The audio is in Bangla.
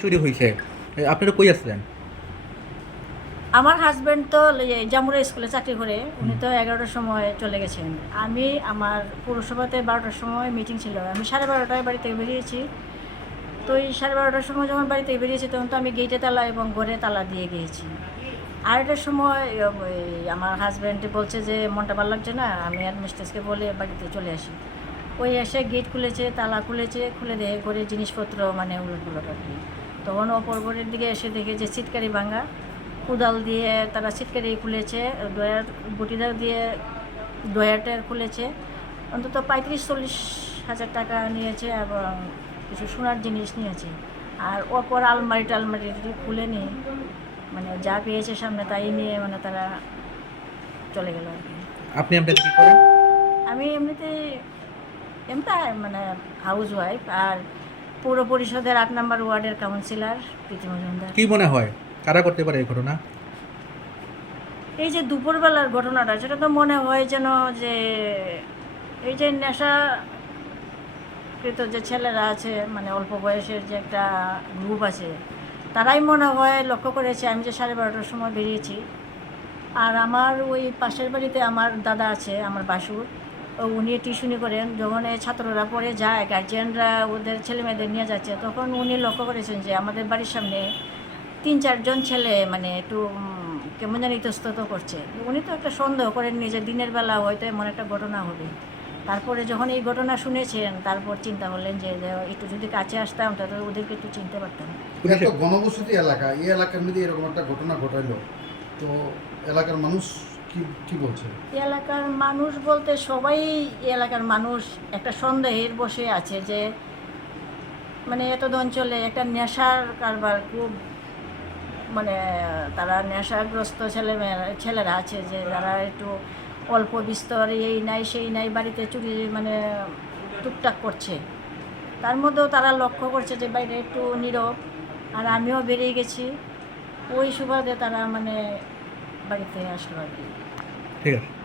চুরি হয়েছে আপনারা কই আসলেন আমার হাজব্যান্ড তো জামুরা স্কুলে চাকরি করে উনি তো এগারোটার সময় চলে গেছেন। আমি আমার পৌরসভাতে বারোটার সময় মিটিং ছিল। আমি সাড়ে বারোটায় বাড়ি থেকে বেরিয়েছি। তো এই সাড়ে বারোটার সময় যখন বাড়ি থেকে বেরিয়েছি তখন তো আমি গেটে তালা এবং ঘরে তালা দিয়ে গিয়েছি। আড়াইটার সময় ওই আমার হাজব্যান্ড বলছে যে মনটা ভালো লাগছে না? আমি আর মিস্টেসকে বলে বাড়িতে চলে আসি। ওই এসে গেট খুলেছে তালা খুলেছে খুলে দিয়ে ঘরে জিনিসপত্র মানে উলট পুলট আর কি। তখন অপর ঘরের দিকে এসে দেখে যে চিৎকারি ভাঙা কুদাল দিয়ে তারা চিৎকারি খুলেছে ডয়ার বটিদার দিয়ে ডয়ারটার খুলেছে। অন্তত পঁয়ত্রিশ চল্লিশ হাজার টাকা নিয়েছে এবং কিছু সোনার জিনিস নিয়েছে। আর অপর আলমারি টালমারি খুলে নিয়ে মানে যা পেয়েছে সামনে তাই নিয়ে মানে তারা চলে গেল আর কি। আপনি আপনাদের কি করেন? আমি এমনিতে এমনি মানে হাউস ওয়াইফ আর পৌর পরিষদের আট নম্বর ওয়ার্ডের কাউন্সিলর প্রীতি মজুমদার। কি মনে হয়? কারা করতে পারে এই ঘটনা? এই যে দুপুরবেলার ঘটনাটা সেটা তো মনে হয় যেন যে এই যে নেশা কৃত যে ছেলেরা আছে মানে অল্প বয়সের যে একটা গ্রুপ আছে তারাই মনে হয় লক্ষ্য করেছে আমি যে সাড়ে বারোটার সময় বেরিয়েছি। আর আমার ওই পাশের বাড়িতে আমার দাদা আছে আমার বাসুর। উনি টিউশনি করেন, যখন ছাত্ররা পড়ে যায় গার্জিয়ানরা ওদের ছেলে মেয়েদের নিয়ে যাচ্ছে, তখন উনি লক্ষ্য করেছেন যে আমাদের বাড়ির সামনে তিন চারজন ছেলে মানে একটু কেমন জানি ইতস্তত করছে। উনি তো একটা সন্দেহ করেননি যে দিনের বেলা হয়তো এমন একটা ঘটনা হবে। তারপরে যখন এই ঘটনা শুনেছেন, তারপর চিন্তা করলেন যে একটু যদি কাছে আসতাম, তাহলে ওদেরকে একটু চিনতে পারতাম। ঘনবসতি এলাকা। এই এলাকার মধ্যে এরকম একটা ঘটনা ঘটাইলো। তো এলাকার মানুষ কি এলাকার মানুষ বলতে সবাই এলাকার মানুষ একটা সন্দেহের বসে আছে যে মানে এত অঞ্চলে একটা নেশার কারবার খুব মানে তারা নেশাগ্রস্ত ছেলে ছেলেরা আছে যে যারা একটু অল্প বিস্তর এই নাই, সেই নাই, বাড়িতে চুরি মানে টুকটাক করছে। তার মধ্যেও তারা লক্ষ্য করছে যে বাইরে একটু নীরব, আর আমিও বেরিয়ে গেছি। ওই সুবাদে তারা মানে বাড়িতে আসলো আর কি। ঠিক আছে